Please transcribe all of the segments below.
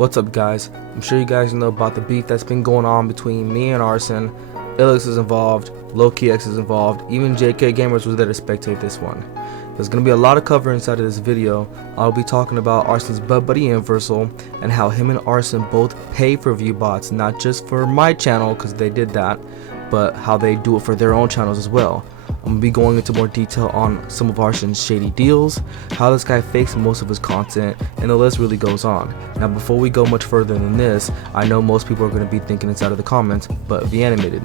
What's up, guys? I'm sure you guys know about the beef that's been going on between me and Arsen. ILLX is involved, Lowkey is involved, even JK Gamers was there to spectate this one. There's going to be a lot of cover inside of this video. I'll be talking about Arsen's bud buddy Inversal and how him and Arsen both pay for view bots, not just for my channel because they did that, but how they do it for their own channels as well. I'm going to be going into more detail on some of Arsen's shady deals, how this guy fakes most of his content, and the list really goes on. Now before we go much further than this, I know most people are going to be thinking inside of the comments, but vAnimated,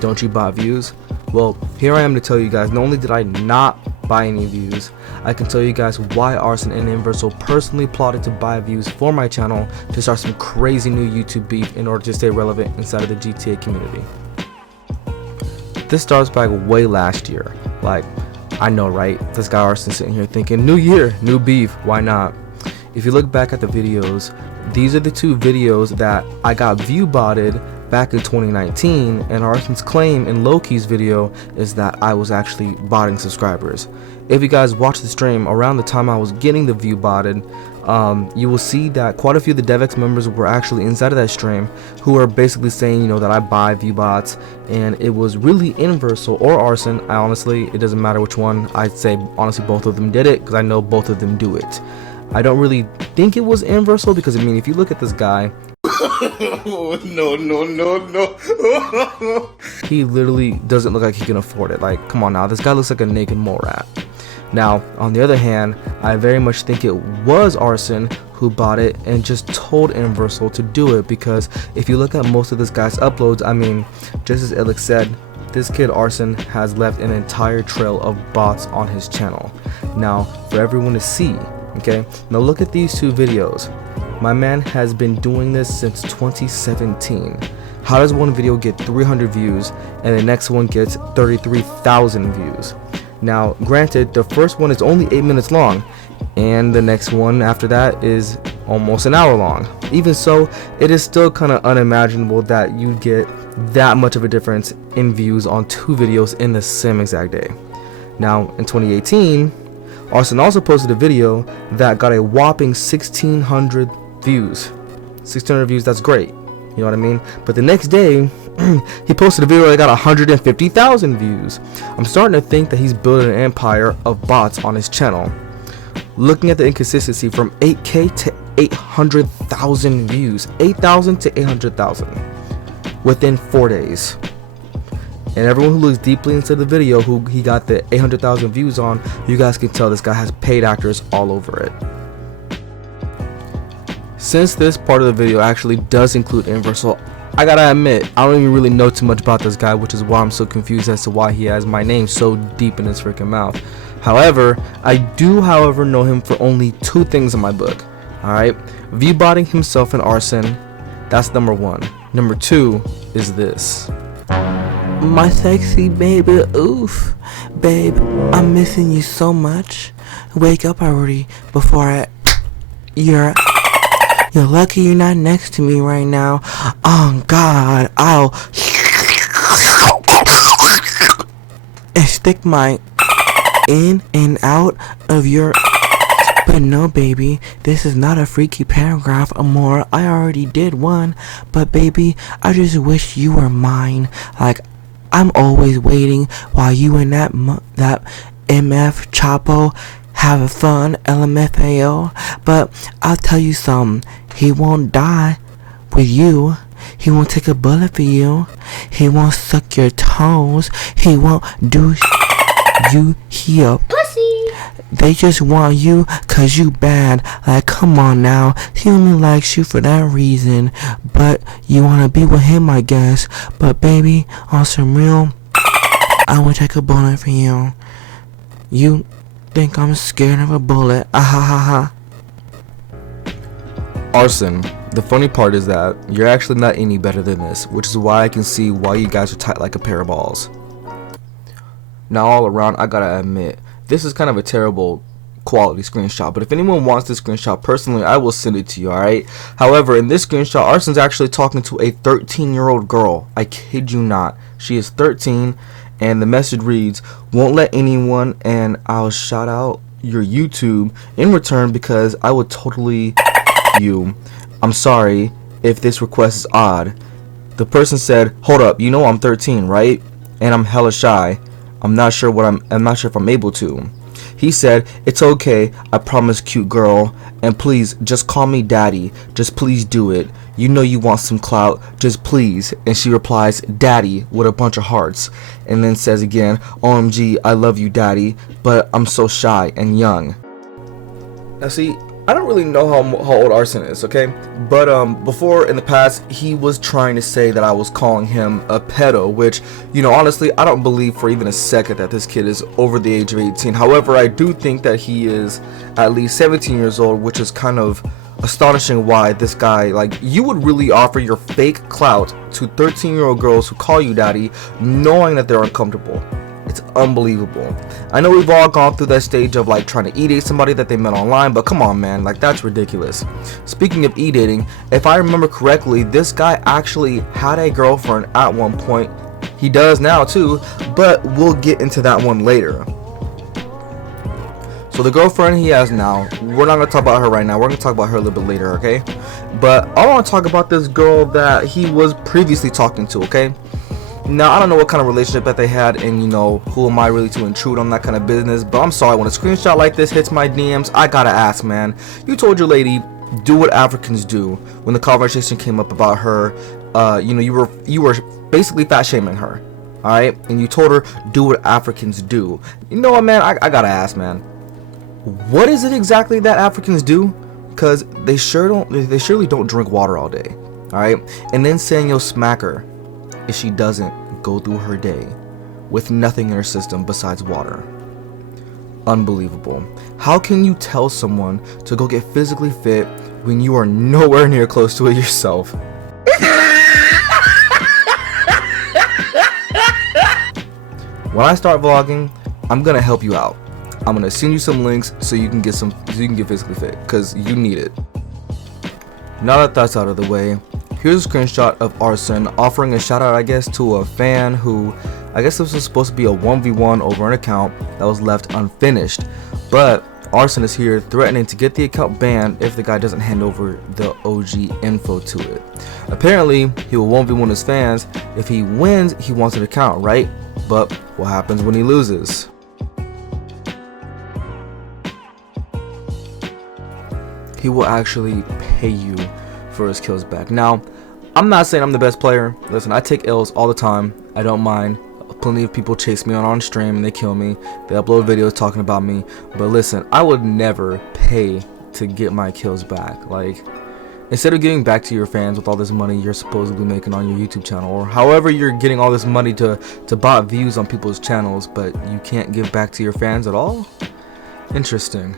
don't you buy views? Well, here I am to tell you guys, not only did I not buy any views, I can tell you guys why Arsen and Inversal personally plotted to buy views for my channel to start some crazy new YouTube beef in order to stay relevant inside of the GTA community. This starts back way last year. Like, I know, right? This guy Arsen sitting here thinking, new year, new beef, why not? If you look back at the videos, these are the two videos that I got view botted back in 2019, and Arsen's claim in Lowkey's video is that I was actually botting subscribers. If you guys watched the stream around the time I was getting the view botted, you will see that quite a few of the DevX members were actually inside of that stream who are basically saying, you know, that I buy view bots, and it was really Inversal or Arsen. I honestly, it doesn't matter which one. I'd say honestly both of them did it because I know both of them do it. I don't really think it was Inversal because, I mean, if you look at this guy, no. He literally doesn't look like he can afford it. Like, come on now, this guy looks like a naked mole rat. Now, on the other hand, I very much think it was Arsen who bought it and just told Inversal to do it, because if you look at most of this guy's uploads, I mean, just as ILLX said, this kid Arsen has left an entire trail of bots on his channel. Now, for everyone to see, okay? Now look at these two videos. My man has been doing this since 2017. How does one video get 300 views and the next one gets 33,000 views? Now, granted, the first one is only 8 minutes long, and the next one after that is almost an hour long. Even so, it is still kind of unimaginable that you get that much of a difference in views on two videos in the same exact day. Now, in 2018, Arsen also posted a video that got a whopping 1,600 views. 1,600 views, that's great. You know what I mean? But the next day, he posted a video that got 150,000 views. I'm starting to think that he's building an empire of bots on his channel. Looking at the inconsistency from 8K to 800,000 views. 8,000 to 800,000 within 4 days. And everyone who looks deeply into the video who he got the 800,000 views on, you guys can tell this guy has paid actors all over it. Since this part of the video actually does include Inversal, I gotta admit, I don't even really know too much about this guy, which is why I'm so confused as to why he has my name so deep in his freaking mouth. However, I do, know him for only two things in my book. Alright, view-botting himself and Arsen, that's number one. Number two is this. My sexy baby, oof. Babe, I'm missing you so much. Wake up already before you're lucky you're not next to me right now. Oh God, I'll and stick my in and out of your. But no, baby, this is not a freaky paragraph, amor. I already did one. But baby, I just wish you were mine. Like, I'm always waiting while you and that MF Chapo have fun, LMFAO. But I'll tell you something, he won't die with you. He won't take a bullet for you. He won't suck your toes. He won't do you here. Pussy. They just want you cause you bad. Like, come on now. He only likes you for that reason. But you wanna be with him, I guess. But baby, on some real, I would take a bullet for you. You think I'm scared of a bullet? Ah ha ha ha. Arsen, the funny part is that you're actually not any better than this, which is why I can see why you guys are tight like a pair of balls. Now all around, I gotta admit, this is kind of a terrible quality screenshot, but if anyone wants this screenshot personally, I will send it to you, alright? However, in this screenshot, Arsen's actually talking to a 13-year-old girl. I kid you not. She is 13, and the message reads, "Won't let anyone, and I'll shout out your YouTube in return because I would totally you. I'm sorry if this request is odd. The person said, hold up, you know I'm 13, right? And I'm hella shy. I'm not sure if I'm able to. He said, it's okay, I promise, cute girl, and please just call me daddy. Just please do it. You know you want some clout, just please. And she replies, daddy, with a bunch of hearts, and then says again, OMG, I love you, daddy, but I'm so shy and young. Now see, I don't really know how old Arsen is, okay? But before, in the past, he was trying to say that I was calling him a pedo, which, you know, honestly, I don't believe for even a second that this kid is over the age of 18. However, I do think that he is at least 17 years old, which is kind of astonishing why this guy, like, you would really offer your fake clout to 13-year-old girls who call you daddy, knowing that they're uncomfortable. It's unbelievable. I know we've all gone through that stage of like trying to e-date somebody that they met online, but come on, man, like that's ridiculous. Speaking of e-dating, if I remember correctly, this guy actually had a girlfriend at one point. He does now too, but we'll get into that one later. So the girlfriend he has now, we're not going to talk about her right now. We're going to talk about her a little bit later, okay? But I want to talk about this girl that he was previously talking to, okay? Now, I don't know what kind of relationship that they had, and you know, who am I really to intrude on that kind of business, but I'm sorry, when a screenshot like this hits my DMs, I gotta ask, man. You told your lady, do what Africans do. When the conversation came up about her, you know, you were basically fat shaming her, alright? And you told her, do what Africans do. You know what, man, I gotta ask, man. What is it exactly that Africans do? Because they surely don't drink water all day, alright? And then saying you'll smack her if she doesn't go through her day with nothing in her system besides water. Unbelievable. How can you tell someone to go get physically fit when you are nowhere near close to it yourself? When I start vlogging, I'm gonna help you out. I'm gonna send you some links so you can get physically fit, because you need it. Now that that's out of the way, here's a screenshot of Arsen offering a shout out, I guess, to a fan who, I guess this was supposed to be a 1v1 over an account that was left unfinished. But Arsen is here threatening to get the account banned if the guy doesn't hand over the OG info to it. Apparently, he will 1v1 his fans. If he wins, he wants an account, right? But what happens when he loses? He will actually pay you for his kills back. Now, I'm not saying I'm the best player. Listen, I take L's all the time. I don't mind. Plenty of people chase me on stream and they kill me. They upload videos talking about me. But listen, I would never pay to get my kills back. Like, instead of giving back to your fans with all this money you're supposedly making on your YouTube channel, or however you're getting all this money to buy views on people's channels, but you can't give back to your fans at all? Interesting.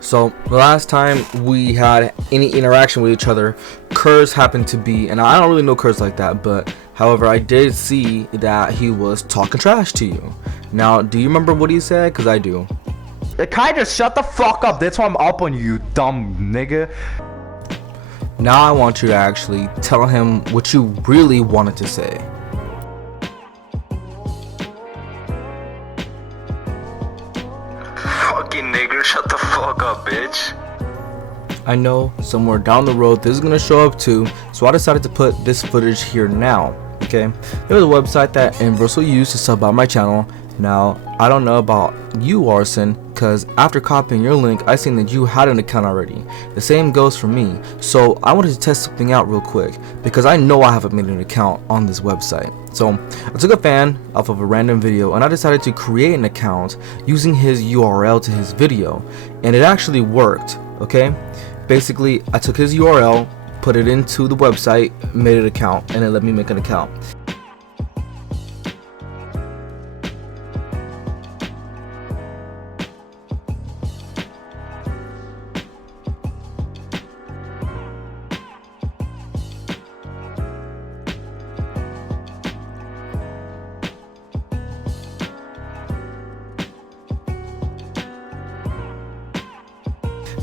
So the last time we had any interaction with each other, Kurz happened to be, and I don't really know Kurz like that, but however, I did see that he was talking trash to you. Now, do you remember what he said? Because I do. Can I just shut the fuck up? That's why I'm up on you, dumb nigga. Now I want you to actually tell him what you really wanted to say. Fucking nigger, shut the fuck up, bitch. I know somewhere down the road this is gonna show up too, so I decided to put this footage here now. Okay, there's a website that Universal used to sub out my channel. Now I don't know about you, Arsen, because after copying your link I seen that you had an account already. The same goes for me, so I wanted to test something out real quick because I know I haven't made an account on this website. So I took a fan off of a random video and I decided to create an account using his URL to his video, and it actually worked. Okay, basically I took his URL, put it into the website, made an account, and it let me make an account.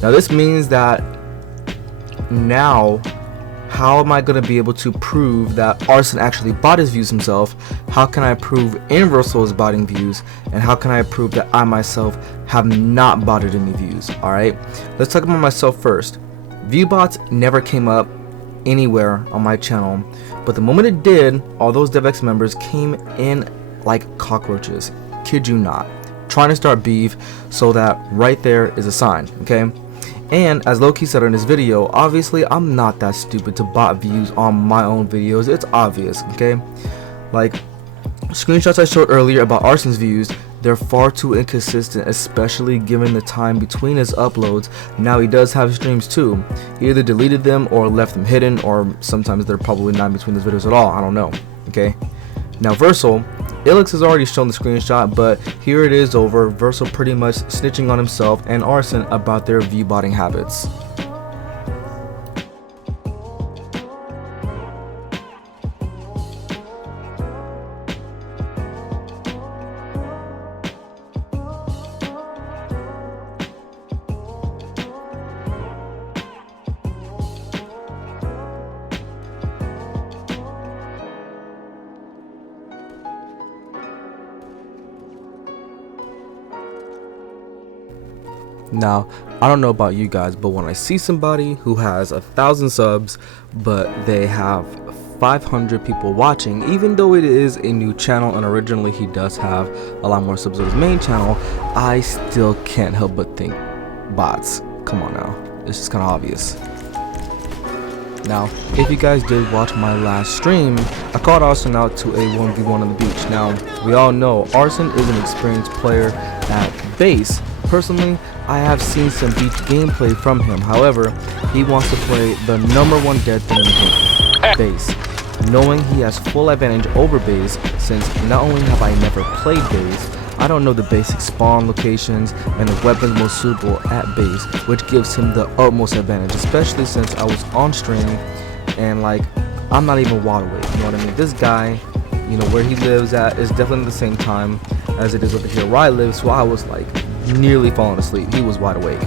Now this means that now how am I going to be able to prove that Arsen actually bought his views himself? How can I prove Universal is botting views? And how can I prove that I myself have not botted any views? Alright, let's talk about myself first. View bots never came up anywhere on my channel, but the moment it did, all those DevX members came in like cockroaches. Kid you not. Trying to start beef, so that right there is a sign, okay? And as Lowkey said in his video, obviously I'm not that stupid to bot views on my own videos. It's obvious, okay? Like, screenshots I showed earlier about Arsen's views, they're far too inconsistent, especially given the time between his uploads. Now he does have streams too. He either deleted them or left them hidden, or sometimes they're probably not in between his videos at all. I don't know, okay? Now Versal, ILLX has already shown the screenshot, but here it is over Versal pretty much snitching on himself and Arsen about their view botting habits. Now, I don't know about you guys, but when I see somebody who has 1,000 subs, but they have 500 people watching, even though it is a new channel and originally he does have a lot more subs on his main channel, I still can't help but think bots. Come on now, it's just kind of obvious. Now, if you guys did watch my last stream, I called Arsen out to a 1v1 on the beach. Now, we all know Arsen is an experienced player at base. Personally, I have seen some beach gameplay from him. However, he wants to play the #1 dead thing in the game, base, knowing he has full advantage over base, since not only have I never played base, I don't know the basic spawn locations and the weapons most suitable at base, which gives him the utmost advantage, especially since I was on stream and like I'm not even wide awake, you know what I mean? This guy, you know, where he lives at is definitely the same time as it is over here where I live, so I was like nearly falling asleep. He was wide awake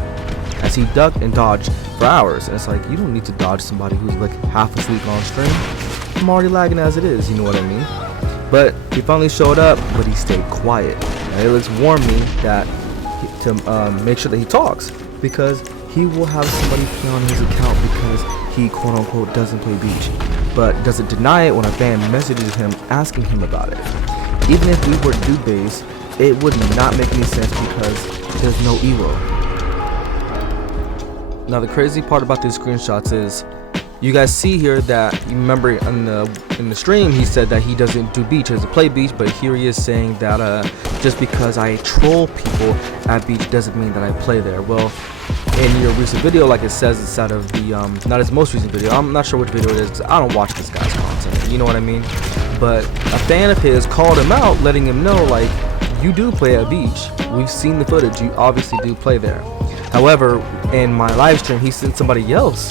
as he ducked and dodged for hours, and it's like, you don't need to dodge somebody who's like half asleep on stream. I'm already lagging as it is, you know what I mean? But he finally showed up, but he stayed quiet. Now, ILLX warned me that to make sure that he talks, because he will have somebody play on his account because he quote unquote doesn't play beach, but doesn't deny it when a fan messages him asking him about it. Even if we were to do base, it would not make any sense because there's no Evo. Now the crazy part about these screenshots is, you guys see here that, you remember in the stream he said that he doesn't do beach, he doesn't play beach, but here he is saying that just because I troll people at beach doesn't mean that I play there. Well, in your recent video, like it says inside of the not his most recent video, I'm not sure which video it is because I don't watch this guy's content, you know what I mean? But a fan of his called him out, letting him know, like, you do play at beach, we've seen the footage, you obviously do play there. However, in my live stream he sent somebody else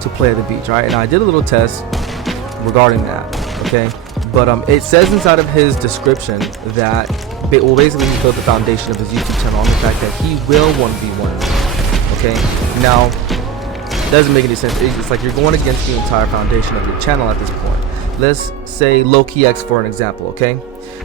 to play at the beach, right? And I did a little test regarding that, okay? But it says inside of his description that, well, basically he built the foundation of his YouTube channel on the fact that he will 1v1, okay? Now, doesn't make any sense. It's like you're going against the entire foundation of your channel at this point. Let's say Lowkey for an example, okay?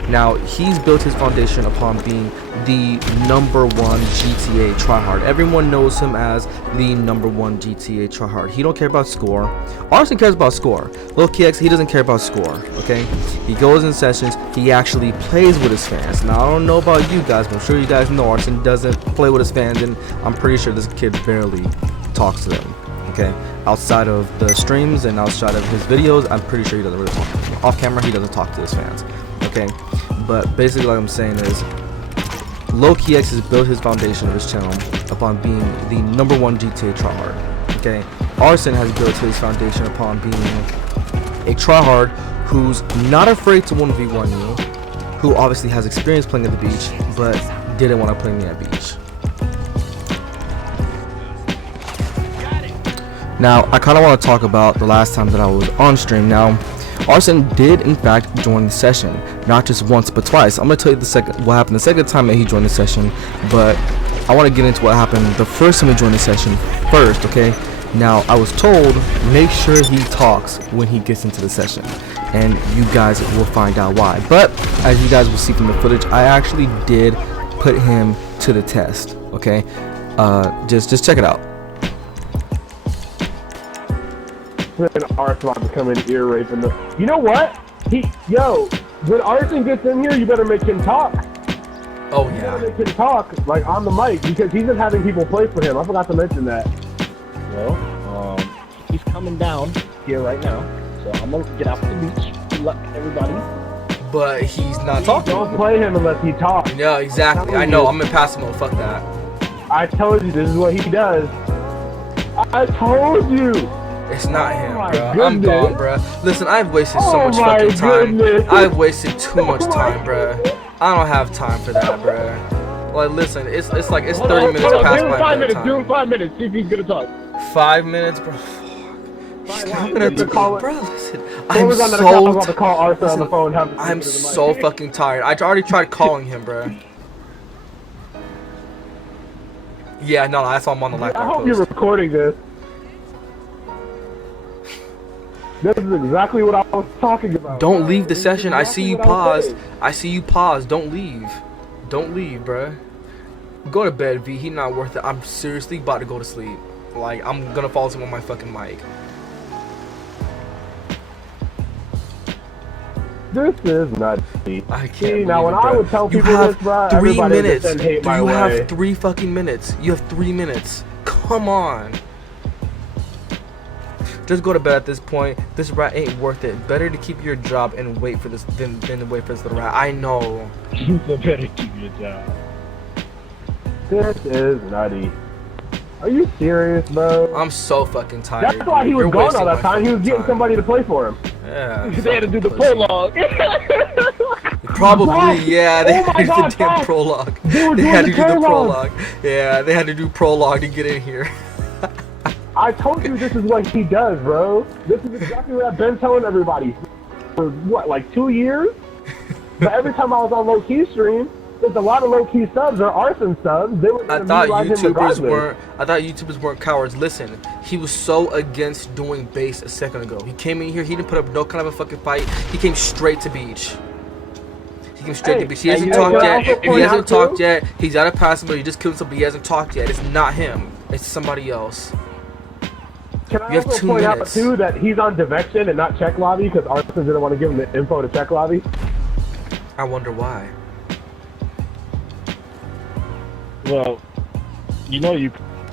Now, he's built his foundation upon being the #1 GTA tryhard. Everyone knows him as the #1 GTA tryhard. He don't care about score. Arsen cares about score. Lowkey, he doesn't care about score, okay? He goes in sessions, he actually plays with his fans. Now, I don't know about you guys, but I'm sure you guys know Arsen doesn't play with his fans, and I'm pretty sure this kid barely talks to them, okay? Outside of the streams and outside of his videos, I'm pretty sure he doesn't really talk to them. Off camera, he doesn't talk to his fans, okay? But basically what I'm saying is, Lowkey has built his foundation of his channel upon being the #1 GTA tryhard, okay? Arsen has built his foundation upon being a tryhard who's not afraid to 1v1 you, who obviously has experience playing at the beach, but didn't want to play me at beach. Now, I kind of want to talk about the last time that I was on stream. Now, Arsen did in fact join the session, not just once but twice. I'm gonna tell you what happened the second time that he joined the session, but I want to get into what happened the first time he joined the session first, okay? Now, I was told, make sure he talks when he gets into the session, and you guys will find out why. But, as you guys will see from the footage, I actually did put him to the test, okay? Just check it out. Arsen to come in ear raping the. You know what? When Arsen gets in here, you better make him talk. Oh You better make him talk, like, on the mic, because he's been having people play for him. I forgot to mention that. Well, he's coming down here right now, so I'm gonna get out to the beach. Good luck, everybody. But he's not talking. Don't play him unless he talks. Yeah, exactly. I know. I'm in passive mode. Fuck that. I told you, this is what he does. I told you. It's not him, my bro. I'm goodness. gone, bro. Listen, I've wasted so Oh much my fucking time. goodness. I've wasted too much Oh my time, bro. I don't have time for that, bro. Like, listen, it's like it's 30 minutes Hold on, past give him my 5 minutes. bedtime. Give him 5 minutes. See if he's gonna talk. 5 minutes, bro. He's coming at the Call it. bro. Listen, I I'm was about to so call Arsen on the phone. I'm so fucking tired. I already tried calling him, bro. Yeah, no, I saw him on the I laptop hope you're post. recording this. This is exactly what I was talking about. Don't leave the session. I see you Exactly what I was paused. I see you paused. Don't leave. Don't leave, bruh. Go to bed, V. He not worth it. I'm seriously about to go to sleep. Like, I'm gonna fall asleep on my fucking mic. This is nuts. I can't. See, now when believe it, I bruh. would tell You people have this, bro, 3 everybody would minutes. send hate my You way. have 3 fucking minutes. You have 3 minutes. Come on. Just go to bed at this point. This rat ain't worth it. Better to keep your job and wait for this than to wait for this little rat. I know. You better keep your job. This is nutty. Are you serious, bro? I'm so fucking tired. That's why he was You're gone wasting all that my time. He was fucking getting time. somebody to play for him. Yeah. They had to do the pussy. prologue. Probably, What? yeah. They Oh had my to do God, the damn fuck. prologue. They were They doing had to the do the prologue. prologue. Yeah, they had to do prologue to get in here. I told you this is what he does, bro. This is exactly what I've been telling everybody for what, like 2 years? But every time I was on Lowkey stream, there's a lot of Lowkey subs or Arsen subs. They were I gonna thought utilize him YouTubers regardless. weren't cowards. Listen, he was so against doing base a second ago. He came in here, he didn't put up no kind of a fucking fight. He came straight to beach. He came straight to beach. He hasn't you know talked what I yet. also He point hasn't out, talked too? yet. He's out of passing, but he just killed somebody. He hasn't talked yet. It's not him. It's somebody else. Can I You have also 2 point minutes. out too that he's on Devection and not Check Lobby because Arsen didn't want to give him the info to Check Lobby? I wonder why. Well, you know you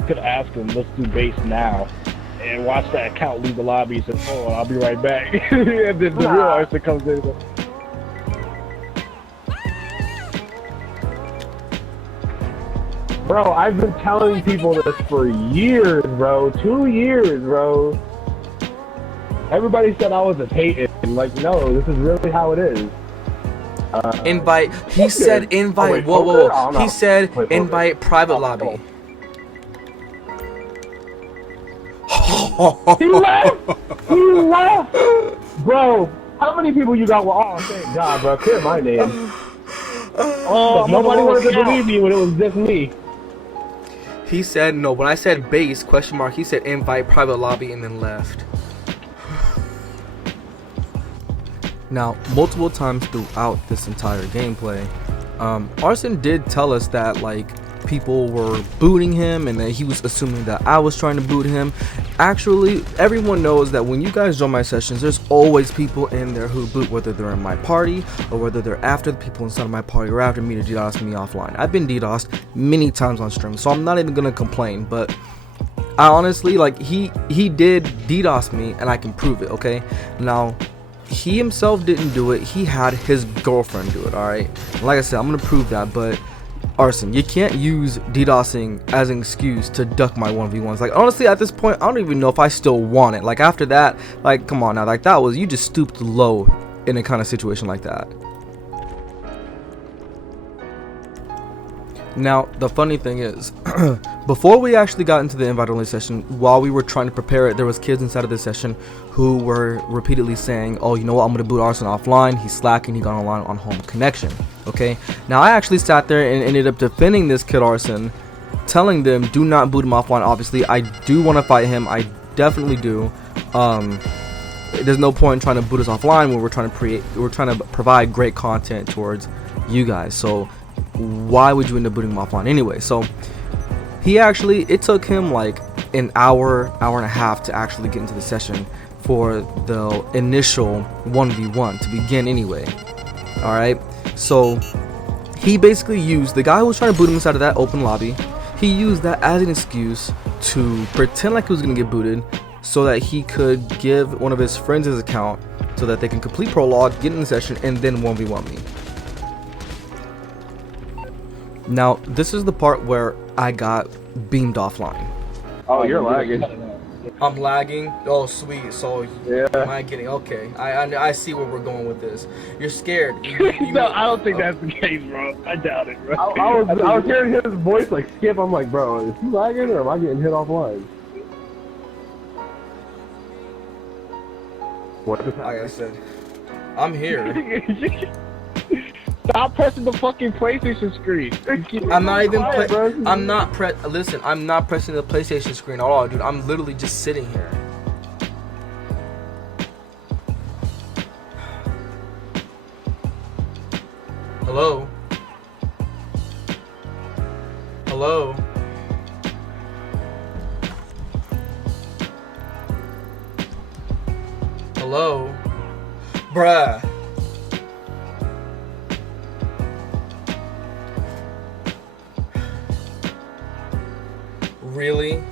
could ask him, let's do base now. And watch that account leave the lobby and say, oh, I'll be right back. And then the real Nah. Arsen comes in. Bro, I've been telling people this for years, bro. 2 years, bro. Everybody said I was a hating. Like, no, this is really how it is. Invite. He Poker. said invite. Oh, wait, whoa, poker? whoa, Oh, whoa. no. He said Wait, poker. invite private Oh, lobby. He left! He left! Bro, how many people you got? Well, oh, thank God, bro. Clear my name. Oh, Nobody wanted to account. believe me when it was just me. He said no. When I said base question mark, he said invite private lobby and then left. Now, multiple times throughout this entire gameplay, Arsen did tell us that like people were booting him and that he was assuming that I was trying to boot him. Actually, everyone knows that when you guys join my sessions, there's always people in there who boot, whether they're in my party or whether they're after the people inside of my party or after me to DDoS me offline. I've been DDoSed many times on stream, so I'm not even gonna complain, but I honestly, like, he did DDoS me and I can prove it, okay? Now, he himself didn't do it. He had his girlfriend do it, alright? Like I said, I'm gonna prove that, but Arsen, you can't use DDoSing as an excuse to duck my 1v1s. Like, honestly, at this point, I don't even know if I still want it. Like, after that, like, come on now. Like, that was, you just stooped low in a kind of situation like that. Now, the funny thing is, before we actually got into the invite only session, while we were trying to prepare it, there was kids inside of the session who were repeatedly saying, oh, you know what, I'm going to boot Arsen offline, he's slacking, he got online on home connection, okay? Now, I actually sat there and ended up defending this kid Arsen telling them do not boot him offline. Obviously, I do want to fight him. I definitely do. There's no point in trying to boot us offline when we're trying to provide great content towards you guys. So why would you end up booting him offline anyway? So it took him like an hour and a half to actually get into the session for the initial 1v1 to begin anyway. Alright, so he basically used, the guy who was trying to boot him inside of that open lobby, he used that as an excuse to pretend like he was going to get booted so that he could give one of his friends his account so that they can complete prologue, get in the session, and then 1v1 me. Now, this is the part where I got beamed offline. Oh, you're lagging. I'm lagging. Oh, sweet. So, Yeah. am I getting okay? I see where we're going with this. You're scared. No, I don't think that's the case, bro. I doubt it, bro. I was hearing his voice like skip. I'm like, bro, is he lagging or am I getting hit offline? What just Like I said, I'm here. Stop pressing the fucking PlayStation screen. I'm not even. quiet, bro. Listen, I'm not pressing the PlayStation screen at all, dude. I'm literally just sitting here. Hello. Hello. Hello. Bruh. Really?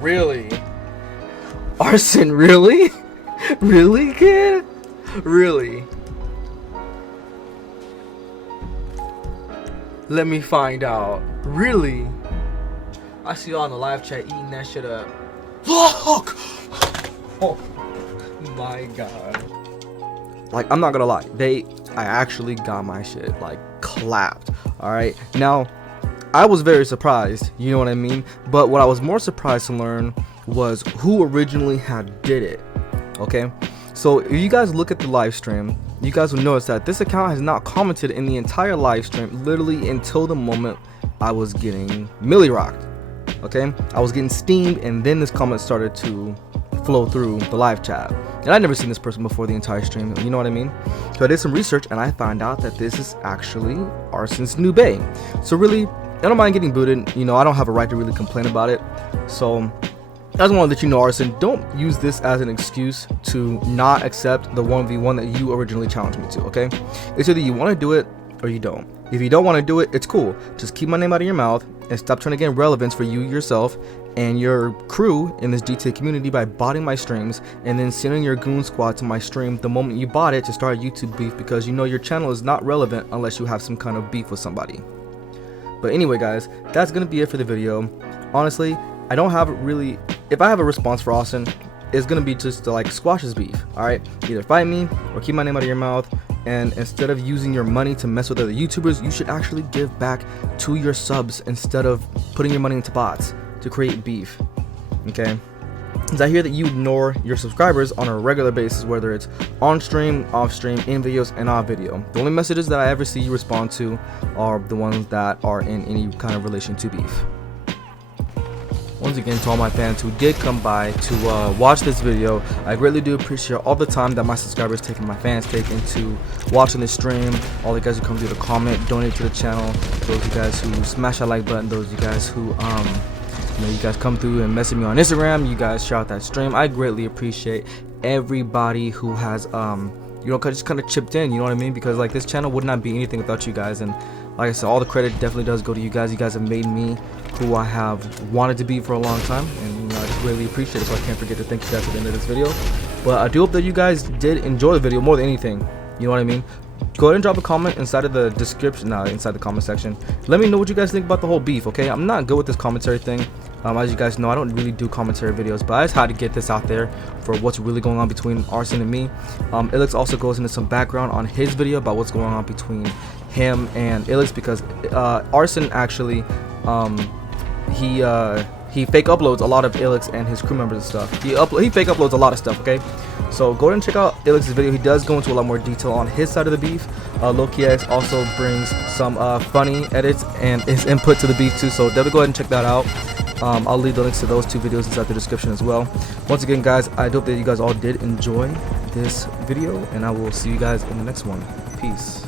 Really? Arsen, really? Really, kid? Really? Let me find out. Really? I see y'all in the live chat eating that shit up. Look! Oh my god. Like, I'm not gonna lie. I actually got my shit, like, clapped. Alright? Now, I was very surprised, you know what I mean? But what I was more surprised to learn was who originally had did it. Okay? So, if you guys look at the live stream, you guys will notice that this account has not commented in the entire live stream, literally until the moment I was getting milli rocked. Okay? I was getting steamed, and then this comment started to flow through the live chat. And I'd never seen this person before the entire stream, you know what I mean? So I did some research and I found out that this is actually Arsen's new bae. So really, I don't mind getting booted, you know, I don't have a right to really complain about it. So I just want to let you know, Arsen, don't use this as an excuse to not accept the 1v1 that you originally challenged me to, okay? It's either you want to do it or you don't. If you don't want to do it, it's cool. Just keep my name out of your mouth and stop trying to get relevance for you yourself and your crew in this GTA community by botting my streams and then sending your goon squad to my stream the moment you bought it to start a YouTube beef, because you know your channel is not relevant unless you have some kind of beef with somebody. But anyway guys, that's gonna be it for the video. Honestly, I don't have really, if I have a response for Arsen, it's gonna be just to like squash his beef. Alright, either fight me or keep my name out of your mouth. And instead of using your money to mess with other YouTubers, you should actually give back to your subs instead of putting your money into bots to create beef. Okay? Because I hear that you ignore your subscribers on a regular basis, whether it's on stream, off stream, in videos, and off video. The only messages that I ever see you respond to are the ones that are in any kind of relation to beef. Once again, to all my fans who did come by to watch this video, I greatly do appreciate all the time that my subscribers take and my fans take into watching this stream. All the guys who come through to comment, donate to the channel, those of you guys who smash that like button, those of you guys who you guys come through and message me on Instagram, you guys shout out that stream. I greatly appreciate everybody who has you know, just kind of chipped in, you know what I mean? Because like this channel would not be anything without you guys, and like I said, all the credit definitely does go to you guys. You guys have made me who I have wanted to be for a long time, and you know, I just really appreciate it. So I can't forget to thank you guys at the end of this video. But I do hope that you guys did enjoy the video more than anything, you know what I mean? Go ahead and drop a comment inside of the description, inside the comment section. Let me know what you guys think about the whole beef, okay? I'm not good with this commentary thing. As you guys know, I don't really do commentary videos, but I just had to get this out there for what's really going on between Arsen and me. ILLX also goes into some background on his video about what's going on between him and ILLX, because Arsen actually he fake uploads a lot of ILLX and his crew members and stuff. He fake uploads a lot of stuff, okay? So go ahead and check out ILLX's video. He does go into a lot more detail on his side of the beef. LowkeyX also brings some funny edits and his input to the beef too, so definitely go ahead and check that out. I'll leave the links to those two videos inside the description as well. Once again, guys, I hope that you guys all did enjoy this video, and I will see you guys in the next one. Peace.